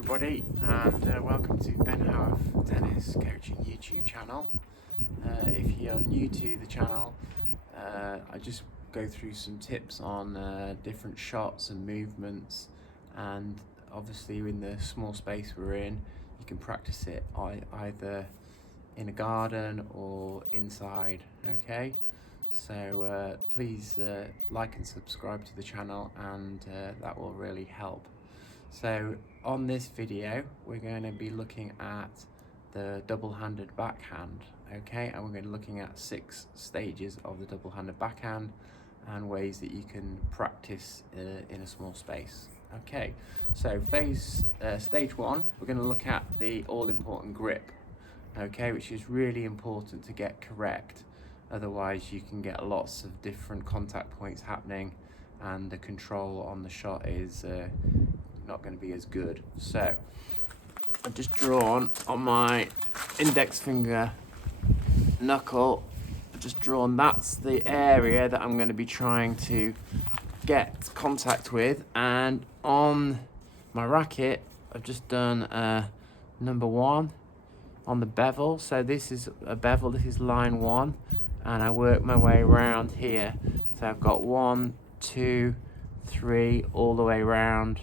everybody, and welcome to Ben Howarth Tennis Coaching YouTube channel. If you're new to the channel, I just go through some tips on different shots and movements, and obviously in the small space we're in, you can practice it either in a garden or inside, okay? So please like and subscribe to the channel, and that will really help. So on this video we're going to be looking at the double-handed backhand, okay, and we're going to be looking at 6 stages of the double-handed backhand and ways that you can practice in a small space. Okay, so stage 1, we're going to look at the all-important grip, okay, which is really important to get correct, otherwise you can get lots of different contact points happening and the control on the shot is not going to be as good. So I've just drawn on my index finger knuckle, I've just drawn, that's the area that I'm going to be trying to get contact with, and on my racket I've just done number 1 on the bevel. So this is a bevel, this is line 1, and I work my way around here. So I've got 1, 2, 3 all the way around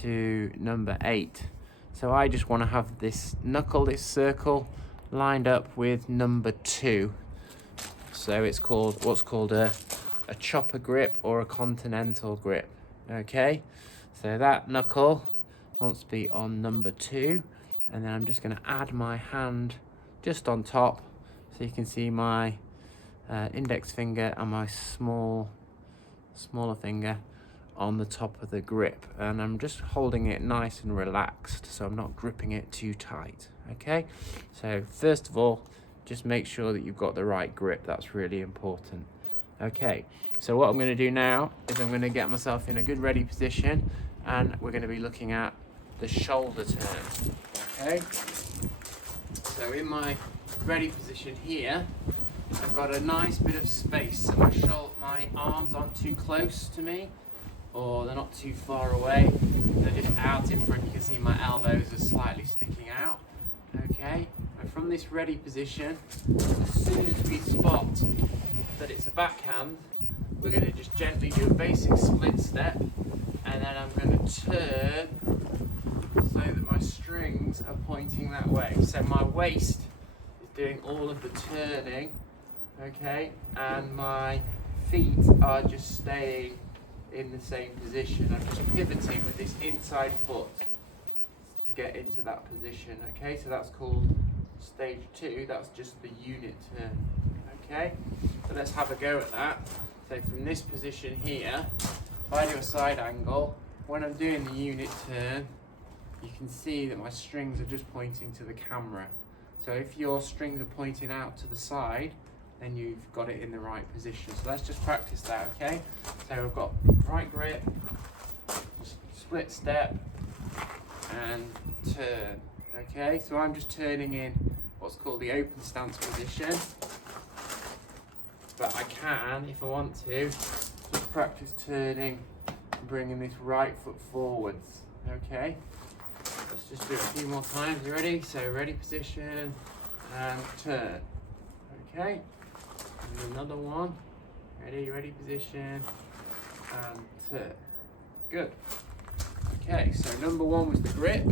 to number 8. So I just want to have this knuckle, this circle, lined up with number 2. So it's called what's called a chopper grip or a continental grip. Okay, so that knuckle wants to be on number 2, and then I'm just going to add my hand just on top, so you can see my index finger and my smaller finger on the top of the grip, and I'm just holding it nice and relaxed, so I'm not gripping it too tight. Okay, so first of all, just make sure that you've got the right grip. That's really important. Okay, so what I'm going to do now is I'm going to get myself in a good ready position, and we're going to be looking at the shoulder turn. Okay, so in my ready position here, I've got a nice bit of space, so my arms aren't too close to me, or they're not too far away, they're just out in front. You can see my elbows are slightly sticking out. Okay, and from this ready position, as soon as we spot that it's a backhand, we're going to just gently do a basic split step, and then I'm going to turn so that my strings are pointing that way. So my waist is doing all of the turning, okay, and my feet are just staying in the same position. I'm just pivoting with this inside foot to get into that position. Okay, so that's called stage 2. That's just the unit turn. Okay, so let's have a go at that. So from this position here, if I do a side angle, when I'm doing the unit turn, you can see that my strings are just pointing to the camera. So if your strings are pointing out to the side, then you've got it in the right position. So let's just practice that, okay? So we've got right grip, split step, and turn, okay? So I'm just turning in what's called the open stance position, but I can, if I want to, just practice turning and bringing this right foot forwards, okay? Let's just do it a few more times. You ready? So ready position and turn, okay? And another one. Ready position and turn. Good. Okay, so number 1 was the grip.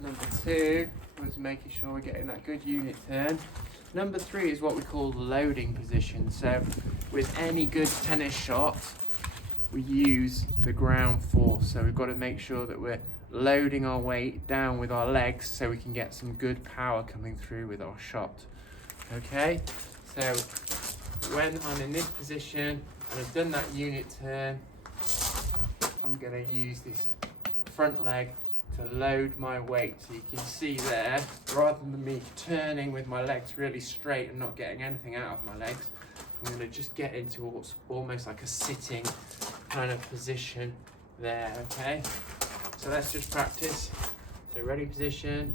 Number 2 was making sure we're getting that good unit turn. Number 3 is what we call the loading position. So with any good tennis shot, we use the ground force. So we've got to make sure that we're loading our weight down with our legs so we can get some good power coming through with our shot. Okay, so when I'm in this position and I've done that unit turn, I'm going to use this front leg to load my weight. So you can see there, rather than me turning with my legs really straight and not getting anything out of my legs, I'm going to just get into what's almost like a sitting kind of position there, okay? So let's just practice. So ready position,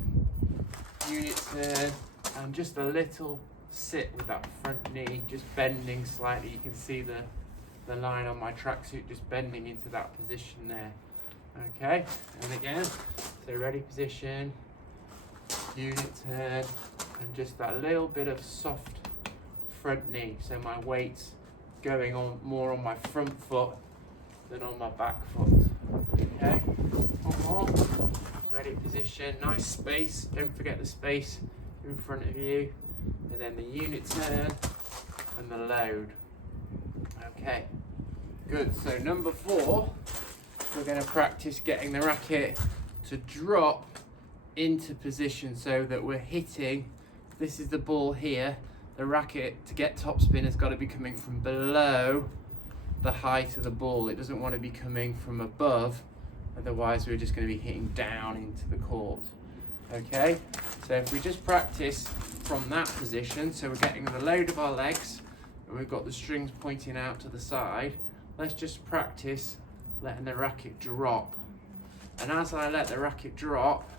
unit turn, and just a little sit with that front knee just bending slightly. You can see the line on my tracksuit just bending into that position there. Okay, and again, so ready position, unit turn, and just that little bit of soft front knee, so my weight's going on more on my front foot than on my back foot. Okay, one more, ready position, nice space, don't forget the space in front of you, and then the unit turn and the load. Okay, good. So number 4, we're going to practice getting the racket to drop into position so that we're hitting, this is the ball here, the racket to get topspin has got to be coming from below the height of the ball. It doesn't want to be coming from above, otherwise we're just going to be hitting down into the court. Okay, so if we just practice from that position, so we're getting the load of our legs and we've got the strings pointing out to the side, let's just practice letting the racket drop. And as I let the racket drop,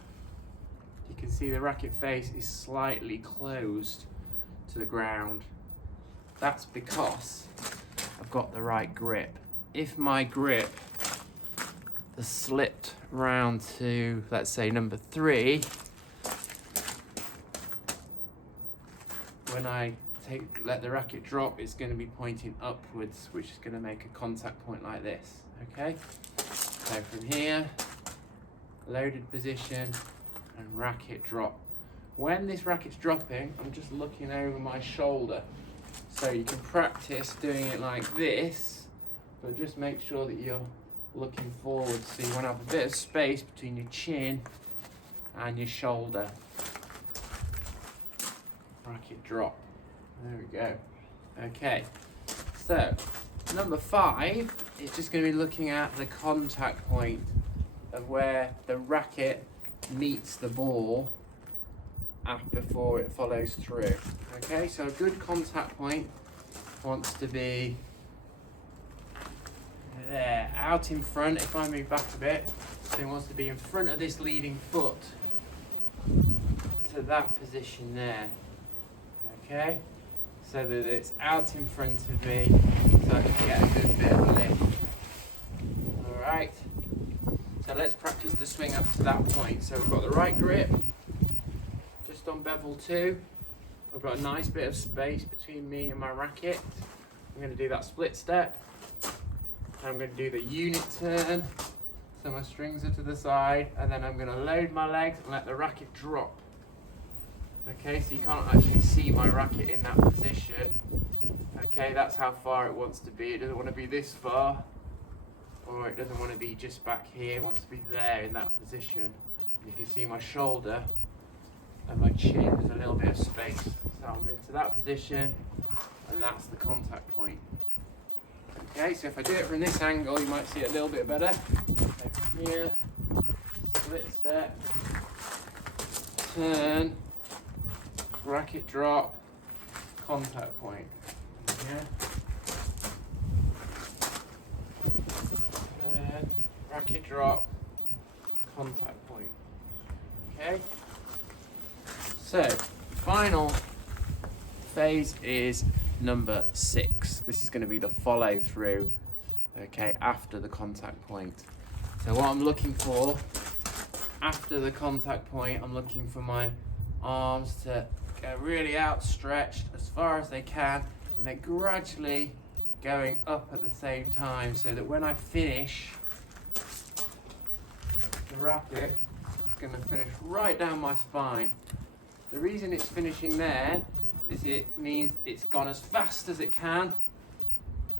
you can see the racket face is slightly closed to the ground. That's because I've got the right grip. If my grip has slipped round to, let's say, number 3, when I let the racket drop, it's going to be pointing upwards, which is going to make a contact point like this. Okay, so from here, loaded position and racket drop. When this racket's dropping, I'm just looking over my shoulder. So you can practice doing it like this, but just make sure that you're looking forward so you want to have a bit of space between your chin and your shoulder. Racket drop. There we go. Okay, so number 5 is just going to be looking at the contact point of where the racket meets the ball before it follows through. Okay, so a good contact point wants to be there, out in front. If I move back a bit, so it wants to be in front of this leading foot to that position there. Okay, so that it's out in front of me so I can get a good bit of lift. Alright, so let's practice the swing up to that point. So we've got the right grip, just on bevel 2. I've got a nice bit of space between me and my racket. I'm going to do that split step. I'm going to do the unit turn, so my strings are to the side, and then I'm going to load my legs and let the racket drop. Okay, so you can't actually see my racket in that position. Okay, that's how far it wants to be. It doesn't want to be this far, or it doesn't want to be just back here. It wants to be there in that position. You can see my shoulder and my chin, there's a little bit of space. So I'm into that position, and that's the contact point. Okay, so if I do it from this angle, you might see it a little bit better. So from here, split step, turn, racket drop, contact point. Yeah. Racket drop, contact point. Okay. So, final phase is number 6. This is going to be the follow through, okay, after the contact point. So what I'm looking for after the contact point, I'm looking for my arms to go really outstretched as far as they can, and then gradually going up at the same time, so that when I finish, the racket is going to finish right down my spine. The reason it's finishing there is it means it's gone as fast as it can,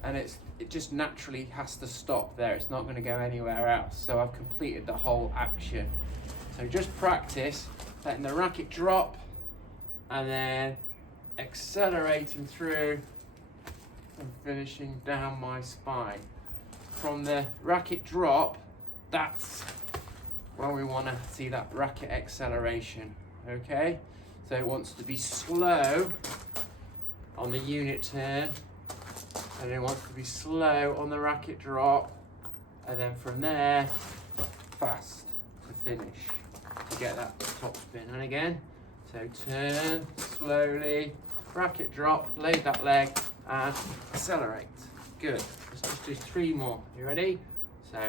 and it just naturally has to stop there. It's not going to go anywhere else. So I've completed the whole action. So just practice letting the racket drop and then accelerating through and finishing down my spine. From the racket drop, that's when we want to see that racket acceleration. Okay, so it wants to be slow on the unit turn, and it wants to be slow on the racket drop, and then from there, fast to finish to get that top spin. And again, so turn slowly, racket drop, load that leg, and accelerate. Good. Let's just do 3 more. You ready? So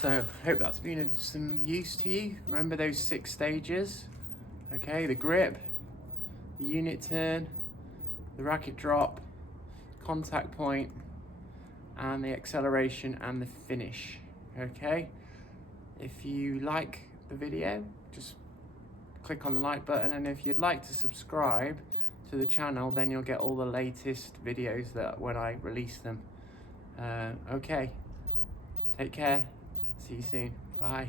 So hope that's been of some use to you. Remember those 6 stages, okay? The grip, the unit turn, the racket drop, contact point, and the acceleration and the finish, okay? If you like the video, just click on the like button, and if you'd like to subscribe to the channel, then you'll get all the latest videos that when I release them. Okay, take care, see you soon, bye.